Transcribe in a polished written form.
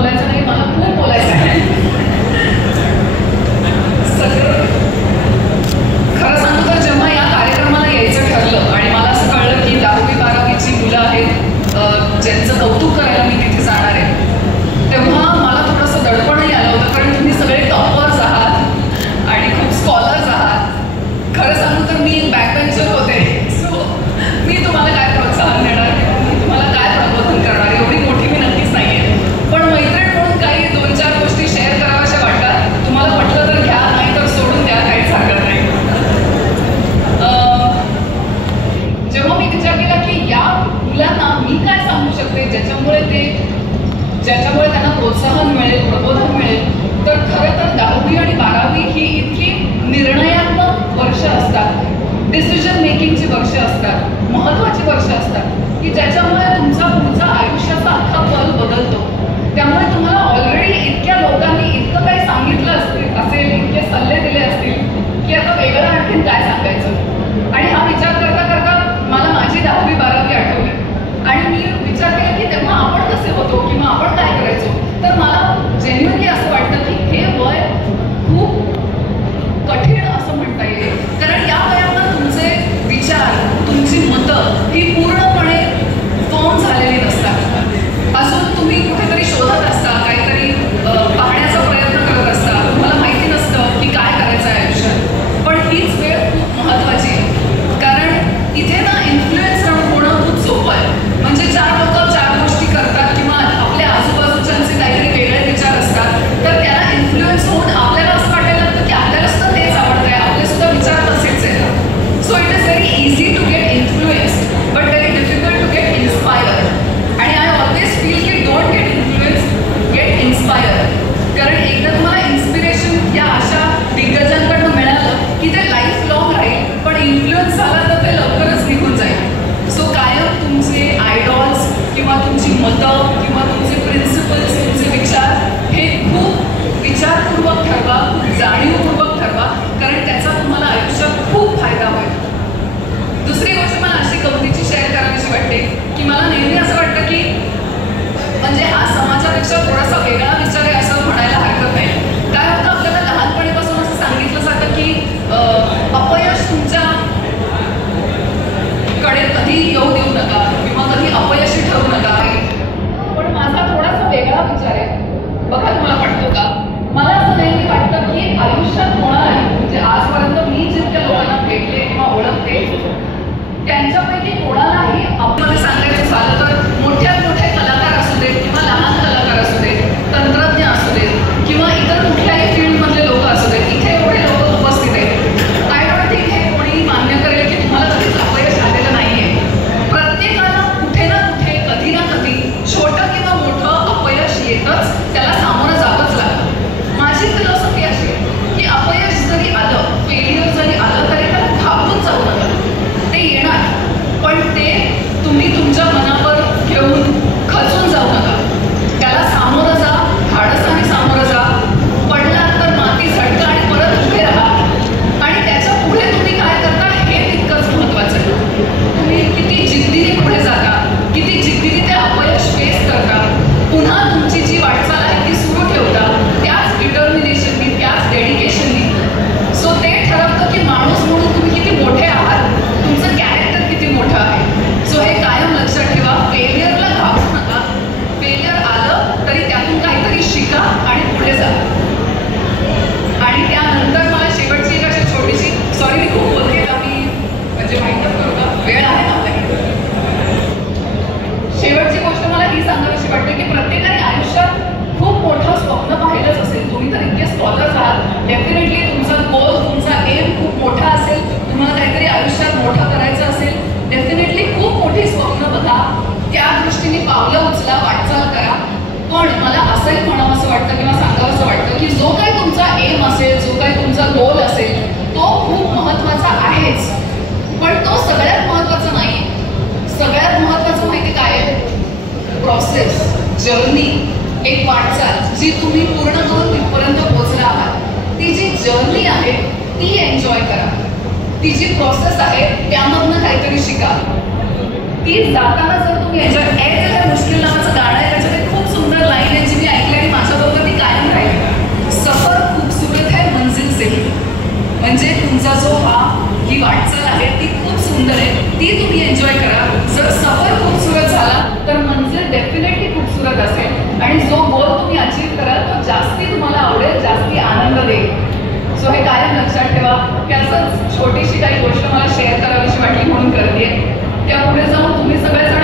बोलायचं नाही, मला खूप बोलायचं आहे. सगळं खरं सांगू तर जेव्हा या कार्यक्रमाला यायचं ठरलं आणि मला असं कळलं की 10वी-12वीची मुलं आहेत ज्यांचं कौतुक करायला मी तिथे जाणार आहे, तेव्हा मला थोडंसं दडपणही आलं होतं, कारण तुम्ही सगळे टॉपर्स आहात आणि खूप स्कॉलर्स आहात. खरं सांगू तर मी एक बॅकबेंचर होते. सो मी तुम्हाला काय प्रोत्साहन देणार किंवा मी तुम्हाला काय प्रबोधन करणार, एवढी मोठी मी नक्कीच नाही आहे. पण मैत्रीण म्हणून काही 2-4 गोष्टी शेअर कराव्याशा वाटतात. तुम्हाला पटलं तर घ्या, नाही तर सोडून द्या, काहीच हरकत नाही. जेव्हा मी विचार केला की या मुलांना मी काय सांगू शकते ज्याच्यामुळे त्यांना प्रोत्साहन मिळेल, प्रबोधन मिळेल, तर खरं तर 10वी आणि 12वी ही इतकी निर्णयात्मक वर्ष असतात, डिसिजन मेकिंगची वर्ष असतात, महत्त्वाची वर्ष असतात की ज्याच्यामुळे तुमचा पुढचा आयुष्याचा अख्खा पल बदलतो. त्यामुळे तुम्हाला ऑलरेडी इतक्या लोकांनी इतकं काही सांगितलं असेल, इतके सल्ले दिले असतील की आता वेगळं आणखीन काय सांगायचं. आणि हा विचार करता करता मला माझी 10वी-12वी आठवली आणि मी विचार केला की तेव्हा आपण कसे होतो किंवा आपण काय करायचो. तर मला जेन्युअनली असं वाटतं की हे वय खूप कठीण असं म्हणता येईल, कारण या वयात तुमचे विचार, तुमची मतं ही पूर्णपणे फॉर्म झालेली नसतात. अजून तुम्ही कुठेतरी शोधत असता, काहीतरी पाहण्याचा प्रयत्न करत असता, तुम्हाला माहिती नसतं की काय करायचं आहे आयुष्यात. पण हीच वेळ खूप महत्त्वाची आहे, कारण इथे ना इन्फ्लुएन्स होणं खूप सोपं आहे. म्हणजे 4 लोक 4 गोष्टी करतात किंवा आपल्या आजूबाजूच्यांचे काहीतरी वेगळे विचार असतात, तर त्याला इन्फ्लुएन्स होऊन आपल्याला असं वाटायला लागतं की आपल्याला सुद्धा तेच आवडतंय, आपले सुद्धा विचार तसेच आहेत. So it is very easy to get influenced but very difficult to get inspire. आणि आय ऑलवेज फील की don't get influence, get inspire. कारण एकदा तुम्हाला इन्स्पिरेशन या अशा दिग्गजांकडून मिळालं की ते लाईफ लॉंग राहील, पण इन्फ्लुएन्स झाला तर ते लवकरच निघून जाईल. सो कायम तुमचे आयडॉल्स किंवा तुमची मतं किंवा तुमचे प्रिन्सिपल्स, तुमचे विचार हे खूप विचारपूर्वक ठरवा, खूप जाणीवपूर्वक ठरवा, कारण त्याचा तुम्हाला आयुष्यात खूप फायदा होईल. दुसरी गोष्ट मला अशी गमतीची शेअर करावीशी वाटते की मला नेहमी असं वाटतं की म्हणजे हा समाजापेक्षा थोडासा वेगळा विचार आहे असं म्हणायला हरकत नाही. काय होतं, आपल्याला लहानपणीपासून असं सांगितलं जातं की अपयश तुमच्या कडे कधी येऊ देऊ नका किंवा कधी अपयशी ठरू नका. पण माझा थोडासा वेगळा विचार आहे, बघा तुम्हाला पटतो का. मला असं नेहमी वाटतं की आयुष्यात होणार म्हणजे आजपर्यंत मी जितक्या लोकांना भेटले किंवा ओळखते त्यांच्यापैकी कोणालाही आपल्याला सांगायचं झालं तर मोठ्यात मोठे कलाकार असू देत किंवा लहान कलाकार असू देत, तंत्रज्ञ असू देत किंवा इतर कुठल्याही फील्डमधले लोक असू देत, इथे एवढे लोक उपस्थित आहेत. आय डोंट थिंक हे कोणी मान्य करेल की तुम्हाला कधीच अपयश आलेलं नाहीये. प्रत्येकाला कुठे ना कुठे, कधी ना कधी छोटं किंवा मोठं अपयश येतच, त्याला सामोरं जावंच लागतं. माझी फिलॉसॉफी अशी आहे की अपयश जरी आलं, फेल्युअर जरी आलं तरी त्याला घाबरून जाऊ नका. ते येणार, पण ते तुम्ही तुमच्या मनावर घेऊन खचून जाऊ नका. त्याला सामोरं जा, धाडसाने सामोरं जा. पडलात तर माती झटका आणि परत उभे राहा. आणि त्याच्या पुढे तुम्ही काय करता हे तितकंच महत्त्वाचं आहे. तुम्ही किती जिद्दीने पुढे जाता, किती जिद्दीने ते अपयश फेस करता, पुन्हा तुमची जी वाटचाल आहे ती सुरू ठेवता, त्याच डिटर्मिनेशननी, त्याच डेडिकेशननी. सो ते ठरवतं की माणूस म्हणून तुम्ही किती मोठे आहात, तुमचं कॅरेक्टर किती मोठं आहे. सो हे कायम लक्षात ठेवा. फेलियरला घाबरू नका. फेलियर आलं तरी त्यातून काहीतरी शिका आणि पुढे जा. आणि त्यानंतर मला शेवटची एक अशी छोटीशी, सॉरी मी खूप बोलते का, मी म्हणजे माहिती करू का, वेळ आहे ना आपल्याकडे. शेवटची गोष्ट मला ही सांगावीशी वाटते की प्रत्येकाने आयुष्यात खूप मोठं स्वप्न पाहिलंच असेल. तुम्ही तर इतके स्कॉलर्स आहात, डेफिनेटली तुमचा गोल, तुमचा एम खूप मोठा असेल. तुम्हाला काहीतरी आयुष्यात मोठं करायचं असेल, डेफिनेटली खूप मोठी स्वप्न बघा, त्या दृष्टीने पावलं उचला, वाटचाल करा. पण मला असंही म्हणावं असं वाटतं किंवा सांगावं असं वाटतं की जो काही तुमचा एम असेल, जो काही तुमचा गोल असेल, तो खूप महत्त्वाचा आहेच, पण तो सगळ्यात महत्त्वाचा नाही. सगळ्यात महत्त्वाचं माहिती काय आहे? प्रोसेस, जर्नी, एक वाटचाल जी तुम्ही पूर्ण करून तिथपर्यंत पोहोचला आहात. ती जी जर्नी आहे ती एन्जॉय करा. ती जी प्रोसेस आहे त्यामधनं काहीतरी शिका. ती जाताना जर तुम्ही एन्जॉय, मुश्किल नावाचं गाणं आहे, त्याच्यामध्ये खूप सुंदर लाईन आहे जी मी ऐकली सो हे कायम लक्षात ठेवा की असंच छोटीशी काही गोष्ट मला शेअर करावीशी वाटली म्हणून करते. त्या पुढे जाऊन तुम्ही सगळेजण